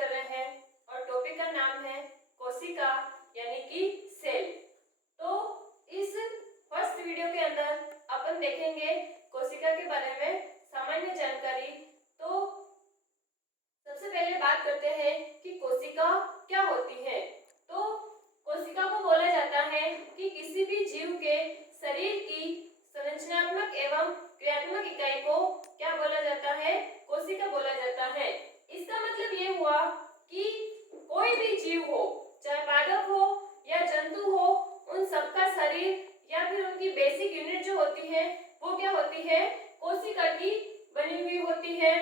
कर रहे हैं और टॉपिक का नाम है कोशिका यानी कि सेल। तो इस फर्स्ट वीडियो के अंदर अपन देखेंगे कोशिका के बारे में सामान्य जानकारी। तो सबसे पहले बात करते हैं कि कोशिका क्या होती है। तो कोशिका को बोला जाता है कि किसी भी जीव के शरीर की संरचनात्मक एवं क्रियात्मक इकाई को क्या बोला जाता है, कोशिका बोला जाता है। इसका मतलब ये हुआ कि कोई भी जीव हो, चाहे पादप हो या जंतु हो, उन सबका शरीर या फिर उनकी बेसिक यूनिट जो होती है वो क्या होती है, कोशिका की बनी हुई होती है।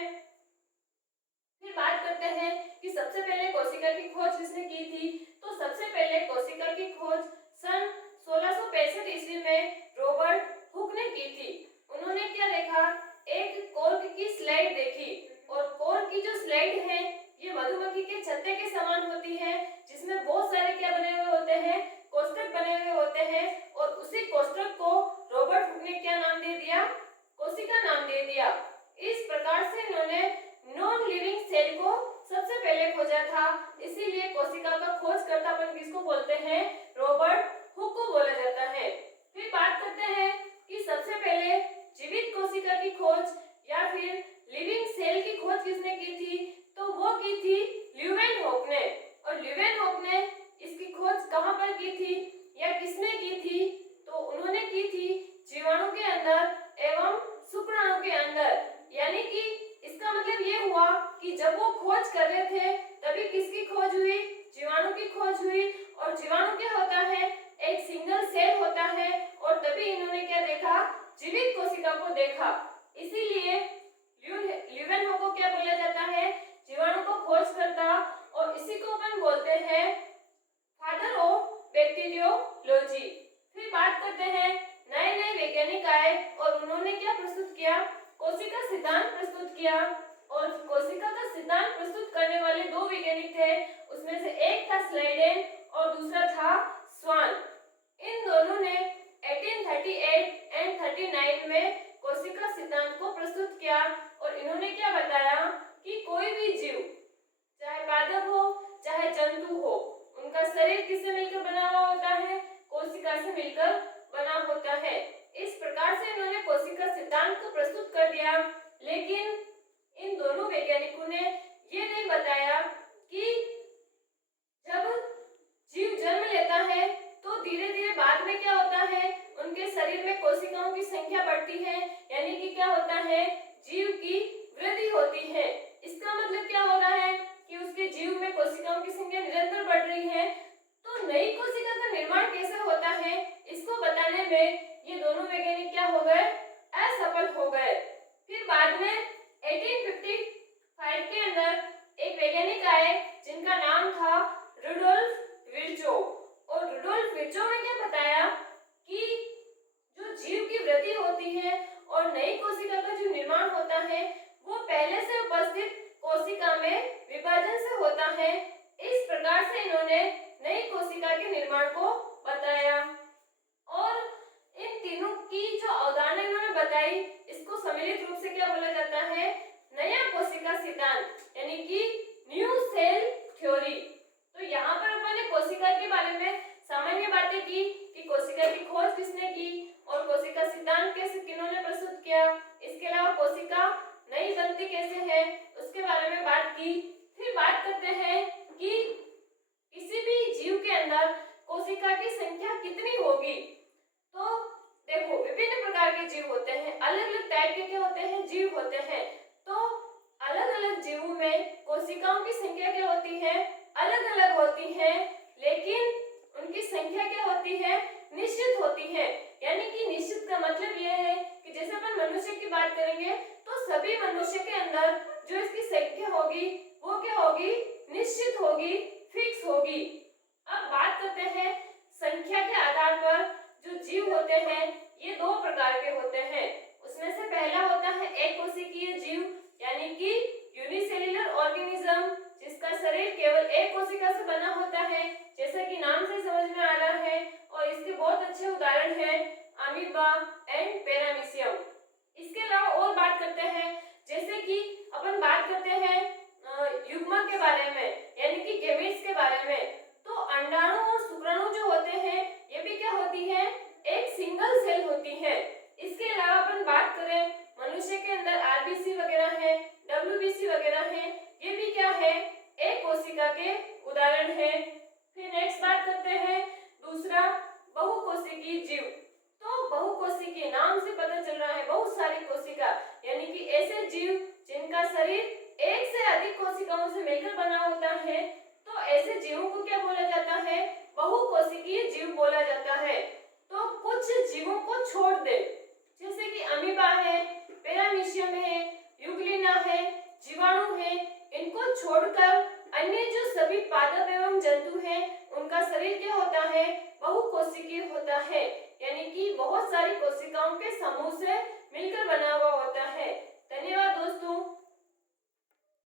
फिर बात करते हैं कि सबसे पहले कोशिका की खोज किसने की थी। तो सबसे पहले कोशिका की खोज सन 1665 ईस्वी में रॉबर्ट हुक ने की थी। उन्होंने क्या देखा, एक कॉर्क की स्लाइड देखी और कॉर्क की जो स्लाइड है ये मधुमक्खी के छत्ते के समान होती है, जिसमें बहुत सारे क्या बने हुए होते हैं, कोष्ठक बने हुए होते हैं। और उसी कोष्ठक को रॉबर्ट हुक ने क्या नाम दे दिया, कोशिका नाम दे दिया। इस प्रकार से इन्होंने नॉन लिविंग सेल को सबसे पहले खोजा था, इसीलिए कोशिका का खोजकर्तापन किसको बोलते हैं, रॉबर्ट हुक को बोला जाता है। फिर बात करते हैं कि सबसे पहले जीवित कोशिका की खोज या फिर लिविंग सेल की खोज किसने की थी। तो वो की थी ल्यूवेनहॉक ने। और ल्यूवेनहॉक ने इसकी खोज कहां पर की थी या किसने की थी, तो उन्होंने की थी जीवाणु के अंदर एवं शुक्राणु के अंदर। यानी कि इसका मतलब ये हुआ कि जब वो खोज कर रहे थे तभी किसकी खोज हुई, जीवाणु की खोज हुई। और जीवाणु क्या होता है, एक सिंगल सेल होता है, और तभी इन्होंने क्या देखा, जीवित कोशिका को देखा। इसीलिए ल्यूवेनहॉक को क्या बोला जाता है, जीवाणु को खोज करता, और इसी को अपन बोलते हैं फादर ऑफ बैक्टीरियोलॉजी। फिर बात करते हैं नए नए वैज्ञानिक आए और उन्होंने क्या प्रस्तुत किया, कोशिका सिद्धांत प्रस्तुत किया। और कोशिका का सिद्धांत प्रस्तुत करने वाले दो वैज्ञानिक थे, उसमें से एक था स्लाइडेन और दूसरा था स्वान। इन दोनों ने 1838 एंड 39 में कोशिका सिद्धांत को प्रस्तुत किया। और इन्होंने क्या बताया कि कोई भी जीव, चाहे पादप हो चाहे जंतु हो, उनका शरीर किससे मिलकर बना हुआ होता है, कोशिका से मिलकर बना होता है। इस प्रकार से इन्होंने कोशिका सिद्धांत को प्रस्तुत कर दिया। लेकिन इन दोनों वैज्ञानिकों ने ये नहीं बताया कि जब जीव जन्म लेता है तो धीरे धीरे बाद में क्या होता है, उनके शरीर में कोशिकाओं की संख्या बढ़ती है, यानी कि क्या होता है, जीव की वृद्धि होती है। इसका मतलब क्या हो रहा है कि उसके जीव में कोशिकाओं की संख्या निरंतर बढ़ रही है। तो नई कोशिका का निर्माण कैसे होता है, इसको बताने में ये दोनों वैज्ञानिक क्या हो गए, असफल हो गए। फिर बाद में 1855 के अंदर एक वैज्ञानिक आए जिनका नाम था रुडोल्फ विर्चो। और रुडोल्फ विर्चो ने क्या बताया कि जो जीव की वृद्धि होती है और नई कोशिका का जो निर्माण होता है वो पहले से उपस्थित कोशिका में विभाजन से होता है। इस प्रकार से इन्होंने नई कोशिका के निर्माण को बताया। और इन तीनों की जो अवधारणा इन्होंने बताई, इसको सम्मिलित रूप से क्या बोला जाता है, नया कोशिका सिद्धांत, यानी कि न्यू सेल थ्योरी। तो यहाँ पर अपन ने कोशिका के बारे में सामान्य बातें की कि कोशिका की खोज किसने की और कोशिका सिद्धांत कैसे किन्होंने प्रस्तुत किया। इसके अलावा कोशिका नई बनती कैसे है उसके बारे में बात की। फिर बात करते हैं कि किसी भी जीव के अंदर कोशिका की संख्या कितनी होगी। तो देखो, विभिन्न प्रकार के जीव होते हैं, अलग अलग टाइप के क्या होते हैं, जीव होते हैं। तो अलग अलग जीवों में कोशिकाओं की संख्या क्या होती है, अलग अलग होती है, लेकिन उनकी संख्या क्या होती है, निश्चित होती है। यानी कि निश्चित का मतलब यह है कि जैसे अपन मनुष्य की बात करेंगे तो सभी मनुष्य के अंदर जो इसकी संख्या होगी वो क्या होगी, निश्चित होगी, फिक्स होगी। अब बात करते हैं संख्या के आधार पर जो जीव होते हैं ये दो प्रकार के होते हैं। उसमें से पहला होता है एक कोशिकीय जीव, यानी कि यूनिसेल्युलर ऑर्गेनिज्म, जिसका शरीर केवल एक कोशिका से बना होता है, जैसा कि नाम से समझ में आ रहा है। और इसके बहुत अच्छे उदाहरण हैं अमीबा एंड पैरामीशियम। इसके अलावा और बात करते हैं, जैसे कि अपन बात करते हैं युग्मक के बारे में। बोला जाता है। तो कुछ जीवों को छोड़ दे, जैसे कि अमीबा है, पैरामीशियम है, यूग्लिना है, जीवाणु है, इनको छोड़कर अन्य जो सभी पादप एवं जंतु हैं उनका शरीर क्या होता है, बहुकोशिकीय होता है, यानी कि बहुत सारी कोशिकाओं के समूह से मिलकर बना हुआ होता है।